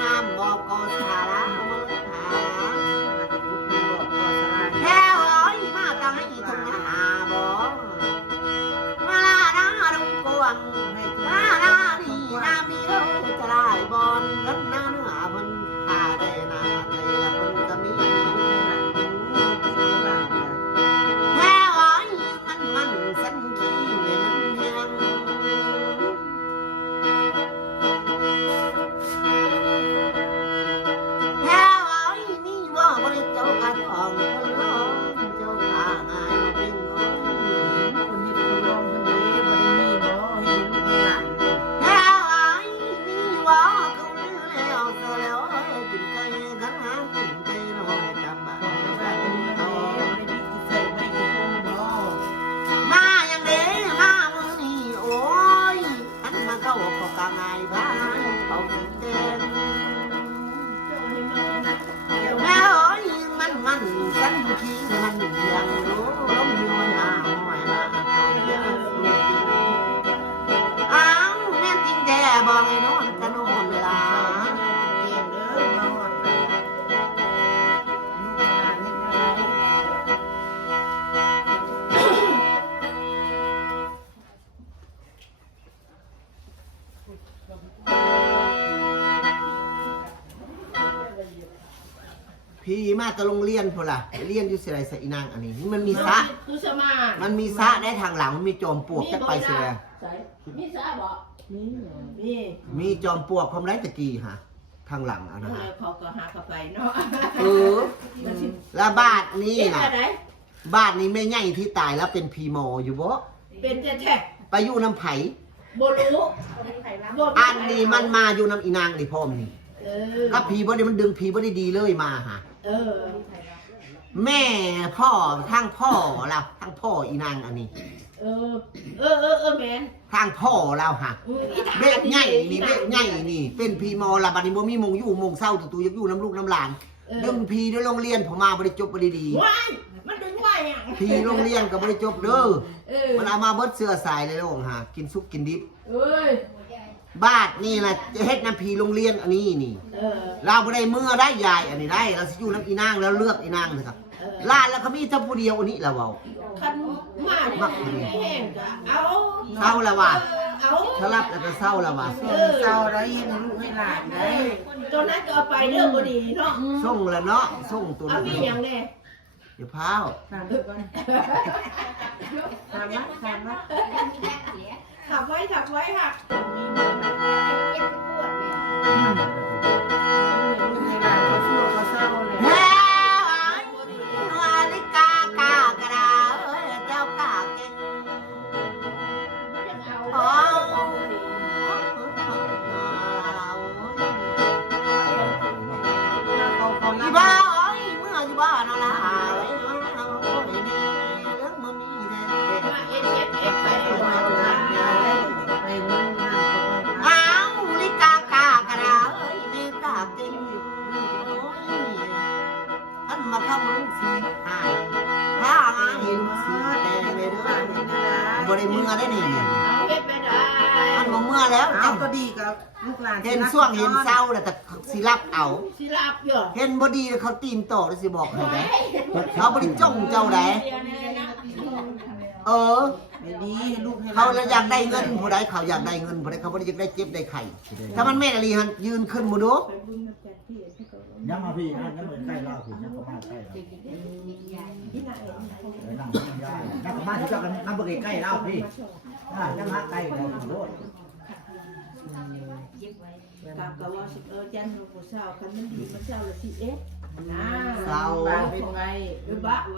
งามบอกกอสาระมือหาแท้เอ้ยมาตายตรงหาบอกมาลาดาดุงกวงลาดาดีนามีโลจะลายบอลกันหน้าเนื้อพันหาได้นาใจละพันก็มีแท้เอ้ยมันสันขี้เงินเพียงแท้เอ้ยนี่ว่าบริเจ้ากันอ่องคนร้องเจ้าตาหายมาเป็นคนนี้คนร้องคนนี้บริมีบ่เห็นลูกหลานแท้เอ้ยนี่ว่าเขาเลี้ยแล้วเสียแล้วกินไก่กันหากินไก่น้อยจำบ้านมาอย่างเด้มามือนี่โอ้ยอันมาเข้าขอกางไงบ้านเขาติดเต้นแม่เอ้ยมันฉันขี้มันเพียงรู้ล้มอยู่หน้าห้อยละอ้าวแม่จริงแกบอกไอ้นอนกันนอนเวลาเก่งเด้อนอนพี่มาตะลงเรียนพอละเรียนอยู่เสไรใส่อีนางอันนี้นี่มันมีสระมันมีสระได้ทางหลังมันมีจอมปลวกจะไปเสีย มีสระบ่มีจอมปลวกความไร้ตะกี้ฮะทางหลังนะฮะ เขาก็หากาแฟเนาะ แล้วบ้านนี้นะบ้านนี้ไม่ใหญ่ที่ตายแล้วเป็นพีมออยู่บ่ เป็นแท้ ไปอยู่น้ำไผ่ ๆบ่รู้ อันนี้มันมาอยู่น้ำอีนางนี่พ่อมนี่ก็ผีบ่ได้มันดึงผีบ่ได้ดีเลยมาฮะแม่พ่อทั้งพ่อเราทั้งพ่ออีนางอันนี้แม่นทางพ่อเราฮะเบ็ดใหญ่นี่เบ็ดใหญ่นี่เป็นพีมอละบัดนี้บ่มีมงอยู่มงเศร้าตู่อยู่น้ำลูกน้ำหลานดึงพีด้วยโรงเรียนผมมาบ่ได้จบบ่ได้ดีมันดึงไว้อ่ะพีโรงเรียนก็บ่ได้จบเด้อมันเอามาเบิดเสื้อสายเลยโรงฮะกินซุปกินดิบบ้านนี่นะจะเฮ็ดน้ำพีโรงเรียนอันนี้นี่เราบ่ได้เมื่อได้ยายอันนี้ได้เราสิอยู่น้ำอีนางแล้วเลือกอีนางเลยครับลานแล้วก็มีเจ้าผู้เดียวอันนี้เราเว้าคันมาเนี่ยแห้งก็เอา เศร้าแล้วว่ะ เอา ถ้ารับแล้วก็เศร้าแล้วว่ะเศร้าแล้วให้ลูกให้หลานได้ ตัวนั้นก็เอาไปเรื่องบ่ดีเนาะส่งแล้วเนาะส่งตัวนี้มีหยังแน่เดี๋ยวพาวถามวัดขับไว้ค่ะมาเข้าลูกสีหายถ้าเห็นสีแดงเลยเด้อบริเมื่อได้นี่มันมาเมื่อแล้วเอาก็ดีกับลูกหลานเห็นช่วงเห็นเศร้าแต่สิรับเอาสิรับเยอะเห็นบดีเขาตีนต่อแล้วสิบอกให้ได้เขาบริจ้องเจ้าได้ไม่ดีลูกเขาอยากได้เงินผู้ใดเขาอยากได้เงินผู้ใดเขาบริอยากได้เจ็บได้ไข่ถ้ามันแม่นอะไรฮันยืนขึ้นมาดูยังมาพี่นั่งเหมือนใกล้เราถึงยังก็มาใกล้เรานั่งก็มาถึงจะกันนั่งบริใกล้เราพี่นั่งมาใกล้เราถึงโลดกับว่าจันทร์ของเช้าคันมันดีมันเช้าละสิเศร้าเป็นไง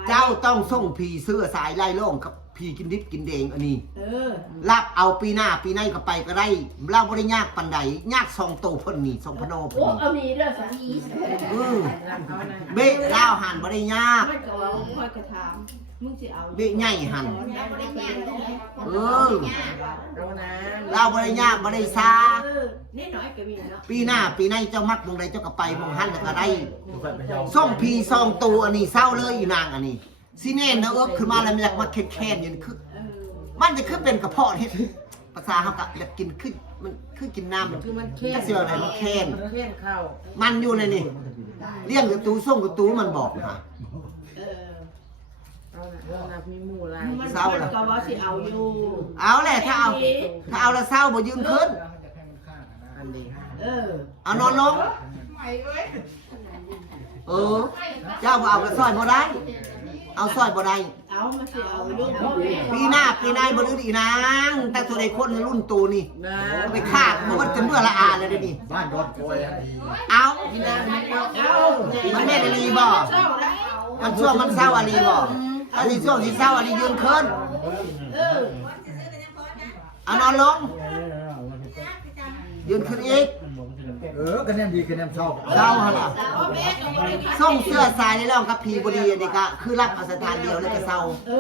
เจ้าต้องส่งผีเสื้อสายไล่ล่องกับผีกินดิบกินเดงอันนี้รับเอาปีหน้าปีในก็ไปก็ได้เล่าบริยากปันใดยากซองโตพ่นนี่ซองพนอพ่นนี่เอามีด้วยสังเบ๊เล่าหันบริยากไม่ก็ว่าค่อยกระทำมึงสิเอาเบ๊ใหญ่หันเล่าบริยากบริซาปีหน้าปีในเจ้ามักมองใดเจ้าก็ไปมองหันแล้วก็ได้ส่งผีซองโตอันนี้เศร้าเลยอีนางอันนี้ซีเน่นะขึ้นมาแล้วมันอยากมาแค้นๆอย่างคือมันจะขึ้นเป็นกระเพาะเห็ดภาษาเขากะอยากกินขึ้น มันคือกินน้ำมัน คือมันเค้น เสืออะไรมันแค้น เค้นเข้า มันอยู่ในนี่เลี้ยงกระตูส่งกระตูมันบอกนะ เอาละมีหมู่หลาย เศร้าละ ก็ว่าสิเอาอยู่ เอาแหละถ้าเอาแล้วเศร้าบ่ยืนขึ้น อันนี้ เอานอนลงเจ้าบ่เอากระซอยบ่ได้ เอาซอยบ่ได้ เอามาสิเอาอยู่ ปีหน้าปีในบ่ดื้ออีนางแต่ตัวใดคนรุ่นตูนี่ นะ ไปฆ่ามันว่าจะเมื่อละอาเลยเดี๋ยวนี้ บ้านโดนโกย เอา พี่นางไม่เอา มันแม่นอีหลีบ่มันช่วงมันเศร้าอีหลีบ่ถ้าสิช่วงสิเศร้าอีหลียืนขึ้นเอานอนลงยืนขึ้นอีก คะแนนดีคะแนนชอบ เศร้าหั่นล่ะส่งเสื้อสายในร่องกับผีบ่ดีอันนี้ก็คือรับเอาสถานเดียวแล้วก็เศร้า เ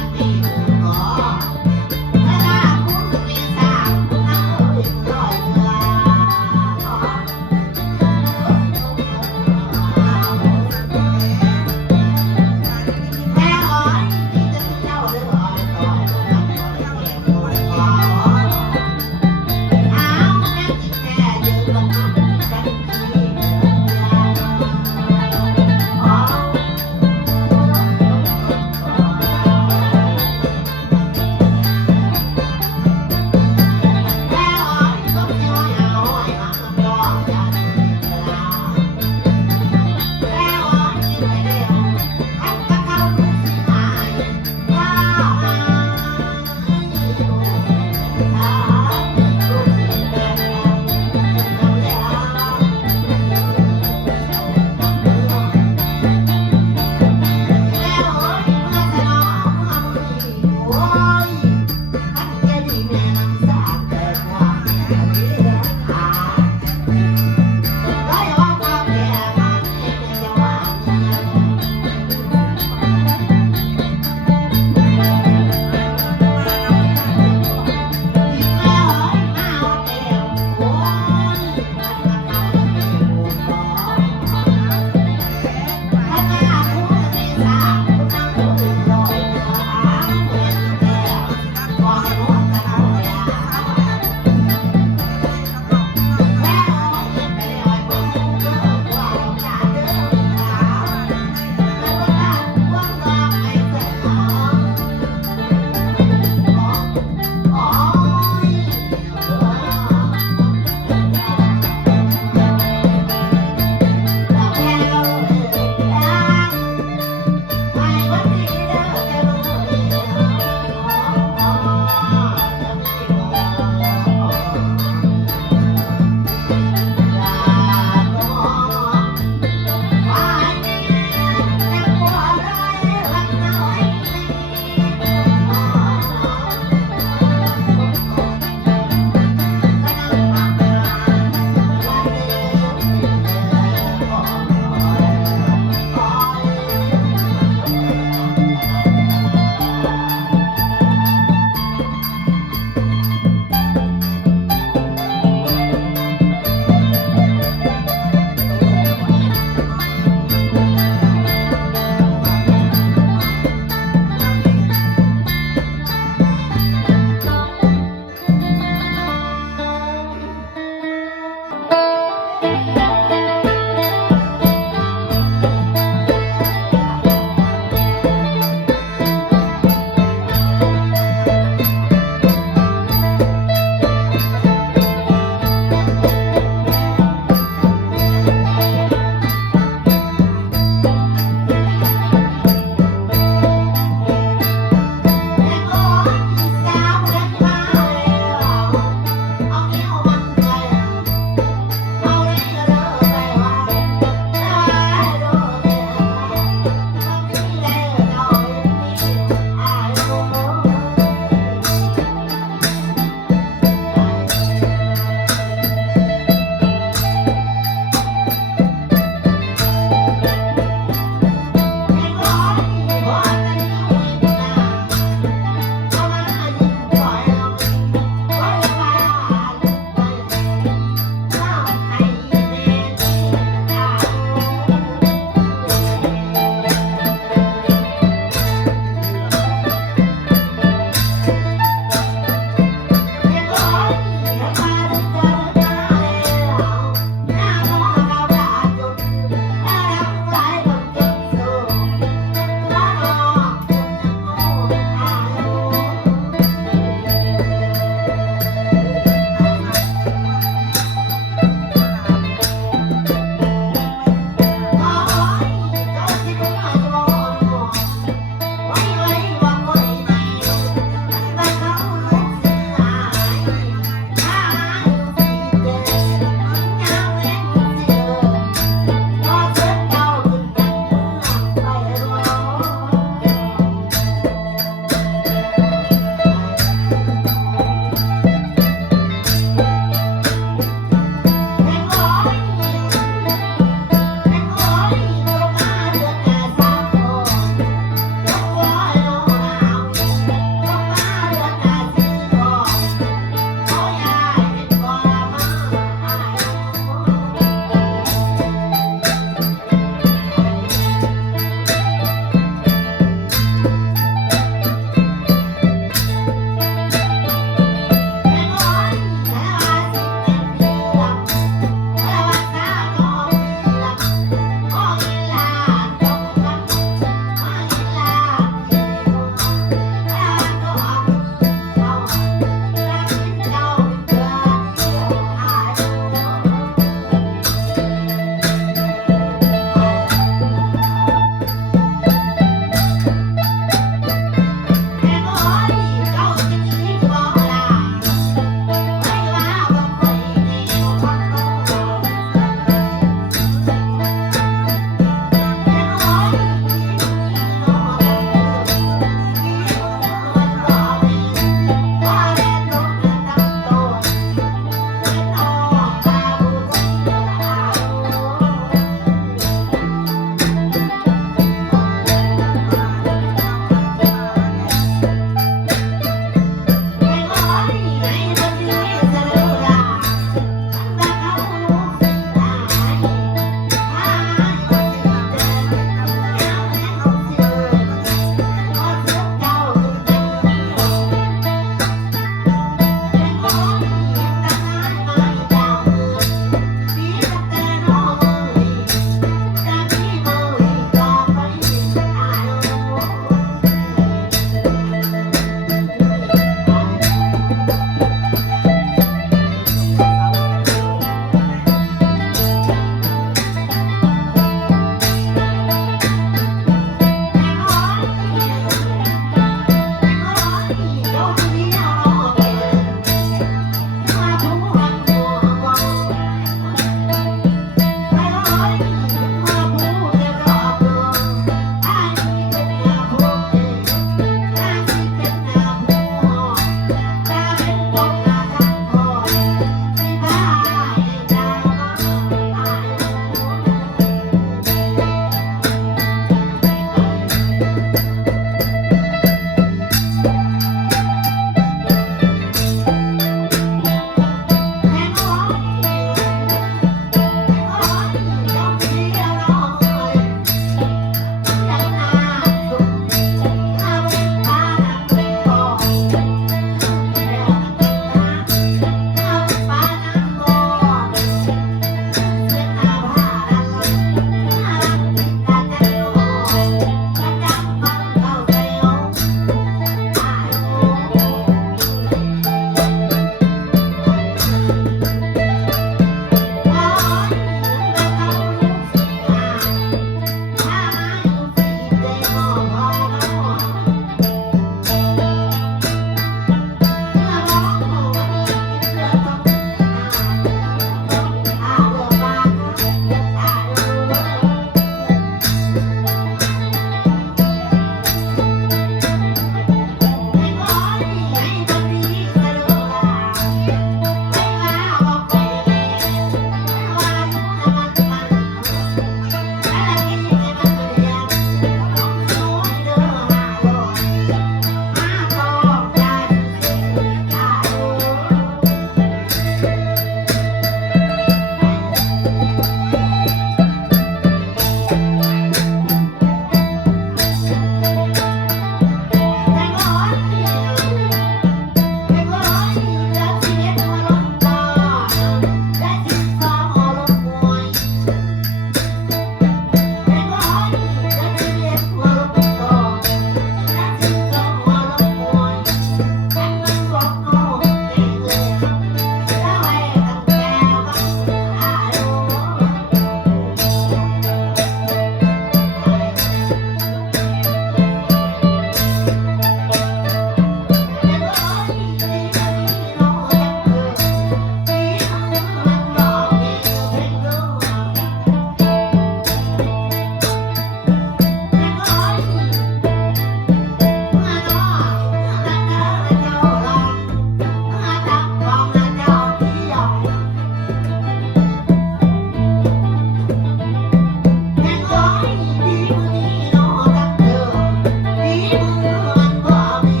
ดีมือนี้นอดังเดิมดีมือมันบ่มี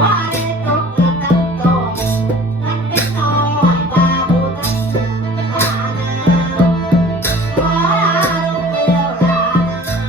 ว่าได้ตกน้ำดังโตมันเป็นน้อยกว่าผู้ตั้งชื่อลานาขอลาลูกเดียวลานา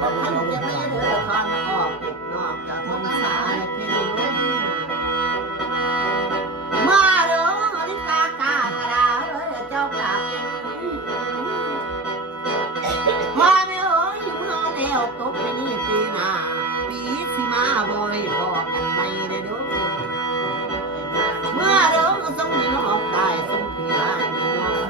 ท่านจะไม่เดือดร้อนออกนอกจากมองสาและเพลงมาเด้อลิกากากระดาเจ้ากาเก่งมาไม่เอ้ยเมื่อแนวตกไปนี่ปีหน้าปีสิมาบ่อยบอกกันไม่ได้ดูเมื่อเด้อส่งนี่น้องตายส่งพี่หายน้อง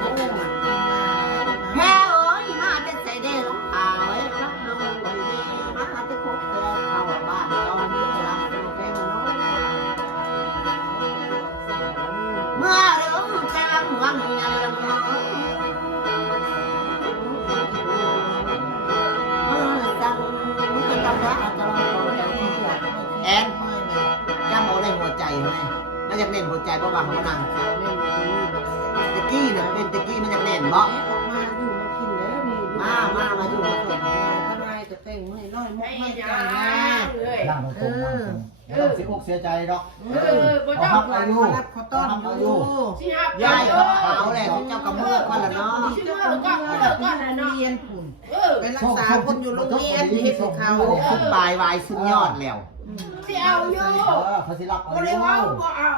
แค่เอ้ยมาแต่ใส่ได้ลงเอาไว้รับน้องไว้เด้มาแต่คุกแต่เข้าบ้านตอนนี้รักแฟนน้องเมื่อเด้อแต่ลำวังยังลำน้องแอนจำเอาได้หัวใจไหมมันอยากเล่นหัวใจเพราะว่าเขานั่งตะกี้น่ะเป็นตะกี้มันอยากเล่นบ่ มาอยู่มาส่ง ให้ยาเลย ย่างตรงๆต้องเสียอกเสียใจดอก บ่ เขา ต้อง ฮักอายุ เขาต้อนอยู่ สิครับ ยายเขาเอาแหละเจ้ากำเมื่อก่อนละเนาะ ชื่อก็นะเนาะ เรียนผุน ไปรักษาคนอยู่โรงเรียนที่เฮ็ดของเขา สุดปลายวายสุดยอดแล้ว สิเอาอยู่ เขาสิรับเอา บ่ได้ว่าบ่เอา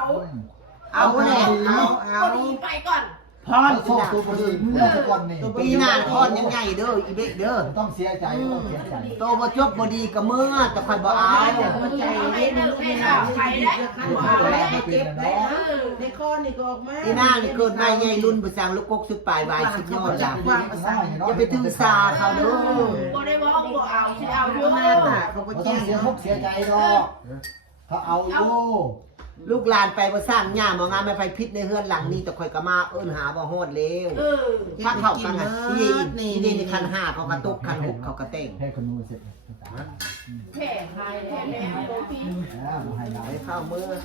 เอาแหละเอา บ่ดีไปก่อน พร เขาโซ่ตัวคนอื่นมือทุกคนนี่ ปีหน้าพรยังไงเด้ออีเบ็กเด้อ ต้องเสียใจต้องเสียใจ โตบ่จบบ่ดีกับเมื่อแต่ค่อยบ่เอา ใจเย็นไม่เอาใครได้ เก็บได้ในข้อนี่ก็ออกมา ปีหน้านี่เกิดมาใหญ่รุ่นประสังลูกกกสุดปลายวายสุดยอดจ้ะอย่าไปถือสาเขาเด้อ บ่ได้ว่าบ่เอาสิเอาอยู่ เขาก็ ต้ แจ้ อง ง เสียทุกเสียใจดอกเขาเอาอยู่ ลูกหลานไปบ่สร้างหญ้ามางานไม่ไปพิษในเฮือนหลังนี้แต่ค่อยก็มาเอิ้นหาบ่ฮอดแล้ว ถ้าเข้ากันที่นี่คัน5เขากระตุกคัน6เขากระเต้ง ให้คนนู้นเสร็จ แพ้ใครแพ้โดนพี่ แล้วมาให้เรา ไปเข้ามือ เรา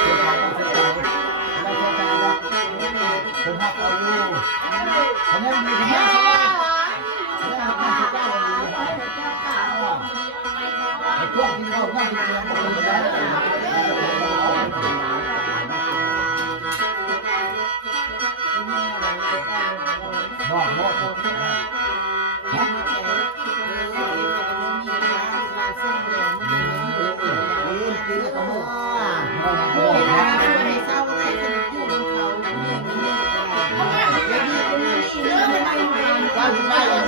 เสียใจเราเสียใจแล้วคนฮักเอาอยู่คะแนนมีคะแนนไอ้พวกที่เราไม่ได้เรียนกันแล้วบอกกินกับมือ ให้เศร้าอะไรกันอยู่บนเขาเจ้าอยู่ได้ยัง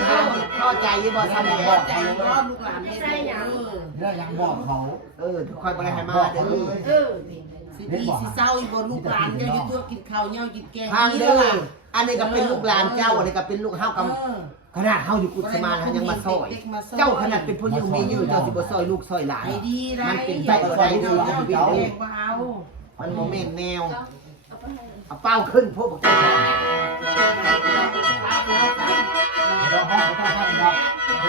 เข้าใจยี่บ่ทำแล้ว ใจร้อนลูกหลานไม่ใช่อย่าง แล้วยังบอกเขา คอยบริหารมาเด้อ สิดีสิเศร้าอีบ่ลูกหลานเจ้าอยู่ตัวกินข้าวเหนียวกินแกง ทางเด้ออันนี้ก็เป็นลูกหลานเจ้าอันนี้ก็เป็นลูกเฮากับขนาดเฮาอยู่กุศมายังมาซอยเจ้าขนาดเป็นผู้ยิ่งมีอยู่เจ้าสิบ่ซอยลูกซอยหลาน ไอ้ดีได้ มันเป็นใจบ่ได้ที่จะเป็น แก เด้ งว่าเอา มันโมเมนต์แนวเอาเป้าขึ้นพวกบอก เราห้องเขาต้องให้ครับ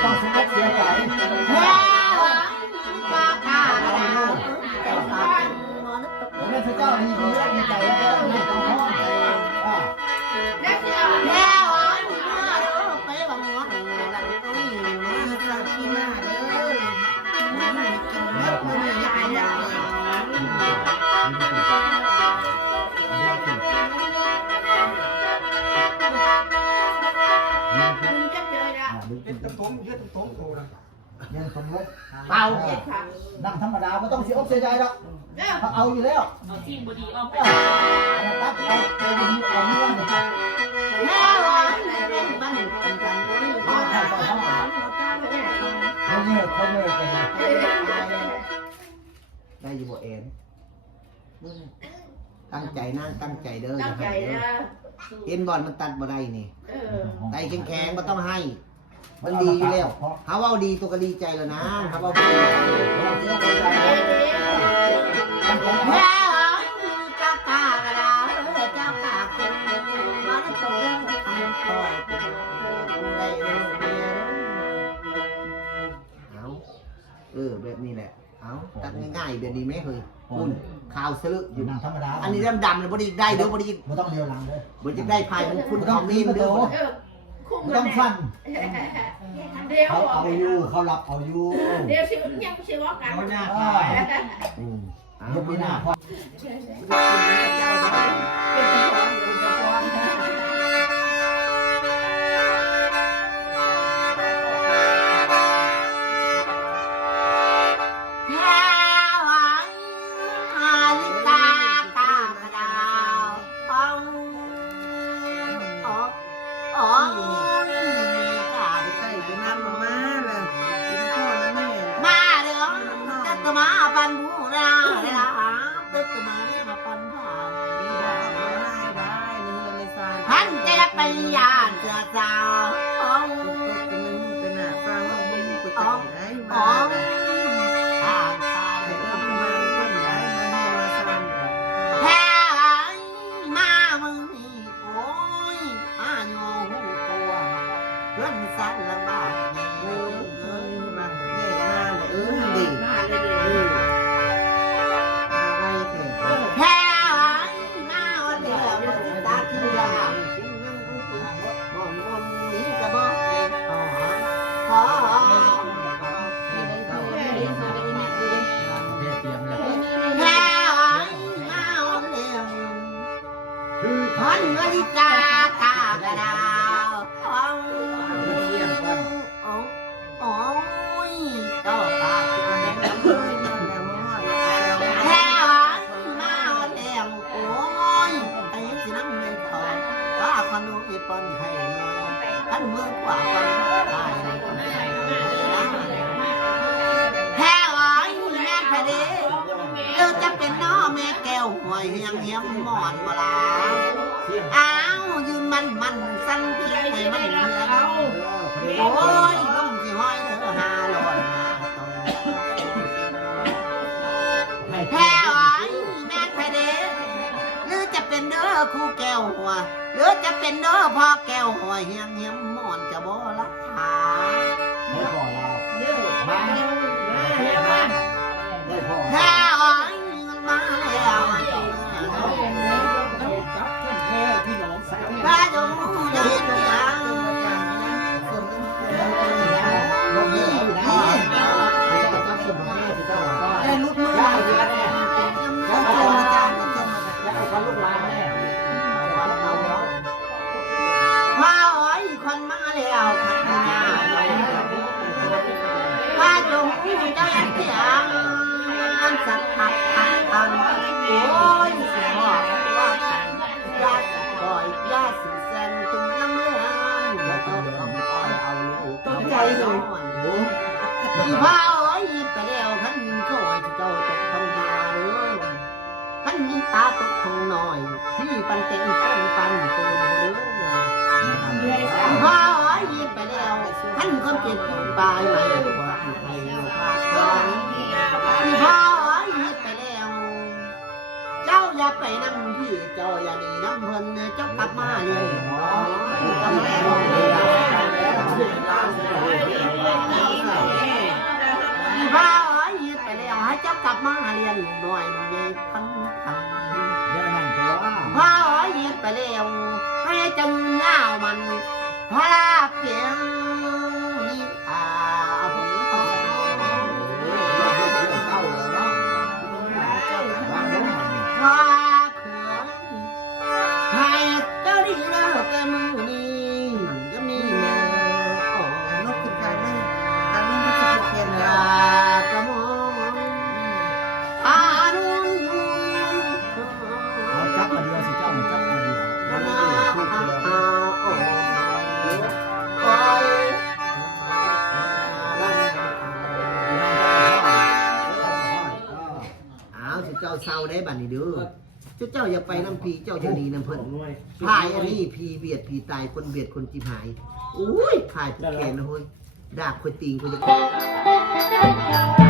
ต้องสงบเสียใจ แม่มาค่ะเจ้าค่ะ แม่เจ้าดีดีดีใจแล้วไม่ต้องห้องอ่า แม่สิเอา แม่ไปบังหัวหลังตรงนี้ มาจากที่หน้าเด้อกินเม็ดมื้อนี้เป็นอย่างยังสมมติ เป่า นั่งธรรมดาไม่ต้องเสียอกเสียใจหรอกเขาเอาอยู่แล้ว เอาสิ่งบ่ดีออกไป ตัดไปเป็นความเรื่อง แม่เป็นบ้านกันกันนี่ เขาเนี่ยกันได้อยู่บ่เอ็นตั้งใจนั่งตั้งใจเด้อ ตั้งใจนะ เอ็นบอลมันตัดบ่ได้นี่ใจแข็งๆมันต้องให้มันดีอยู่แล้วเขาว่าดีตัวก็ดีใจแล้วนะเขาว่าแม่เจ้ากากระดาเจ้ากาเป็นมาได้ตรงคอยได้เรื่องเมียเอาแบบนี้แหละเอาตัดง่ายๆแบบนี้ไหมเฮ้ยคุณข่าวซื้อ อยู่นั่งธรรมดา อันนี้ดำๆเลยบริได้เด้อบริ ไม่ต้องเลี้ยวหลังเลย บริได้ภายของคุณของนี่เด้อ ไม่ต้องฟัน เดี๋ยว เขาเอาอยู่เขารับเอาอยู่ เดี๋ยวชื่อยังชื่อว่ากัน ไม่น่า เอา ยกไม่น่าพอ เ อยเฮียงเฮียมหมอนมาลาอ้าวยืนมันสั้นเพียงให้มันเฮียงโอ้ยต้องสิห้อยเด้อหาลอยมาต้องแพ้ไอ้แม่ไผเด้หรือจะเป็นเด้อคู่แก้วหัวหรือจะเป็นเด้อพ่อแก้วหัวเฮียงเฮียมหมอนจะบ่รักหา ไม่พอเรา เด้อ มา มา ได้พอ แพ้ไอ้มาแล้ว จับคนแพ้พี่น้องสาว พระจงจะเห็นอย่าง ลงเลยเอาอยู่นะพี่เจ้าจับคนแพ้พี่เจ้าได้ลุกมือได้เยอะแน่แล้วเจออาจารย์ก็เจอแล้วเอาคนลูกหลานแน่เอาแล้ว พระอ้อยคนมาแล้วพัฒนาพระจงจะเห็นอย่างสักพักตังโอ้ยสิบอกว่าญาติก่อยญาติสิแสงถึงน้ำเลืองแล้วก็ต้องอ้อยเอาลูกต้องใจเลยโอ้ที่พระอ้อยไปแล้วท่านเข้าไอ้เจ้าตกทองมาเลยท่านมีตาตกทองหน่อยที่ปันเต็งปันตัวเด้อพระอ้อยไปแล้วท่านก็เจ็บปลายไม่กว่าใครก่อนที่พระอ้อยไปแล้วเจ้าอย่าไปนั่งที่เจ้าอย่าหนีน้ำเพิ่นเจ้ากลับมาเรียนน้องกำแพงที่พระอ้อยไปแล้วให้เจ้ากลับมาเรียนหน่อยหน่อยพันพัน เยอะนั่นตัว พระอ้อยไปแล้วให้จังเงามันพระเพียงนิทาผมขอ เต้าเลยเนาะวางลง ว่าเขื่อนให้เจ้าดีเลิกแต่มือนี้ก็มีแม่อ๋อนกคุณการนั่งการนั่งก็จะเปลี่ยนยากระมองอารุณ เอาจับมาเดียวสิเจ้าจับมาเดียว นานา พูดเดียว โอ้โอ้ย อ้าวเจ้าเศร้าได้บัดนี้เด้อเจ้าอย่าไปน้ำพีเจ้าจะหนีน้ำเพิ่นพายอันนี้พีเบียดพีตายคนเบียดคนจิบหายอุ้ยพายทุกแขนนะเฮ้ยดาบคนติงคนจะ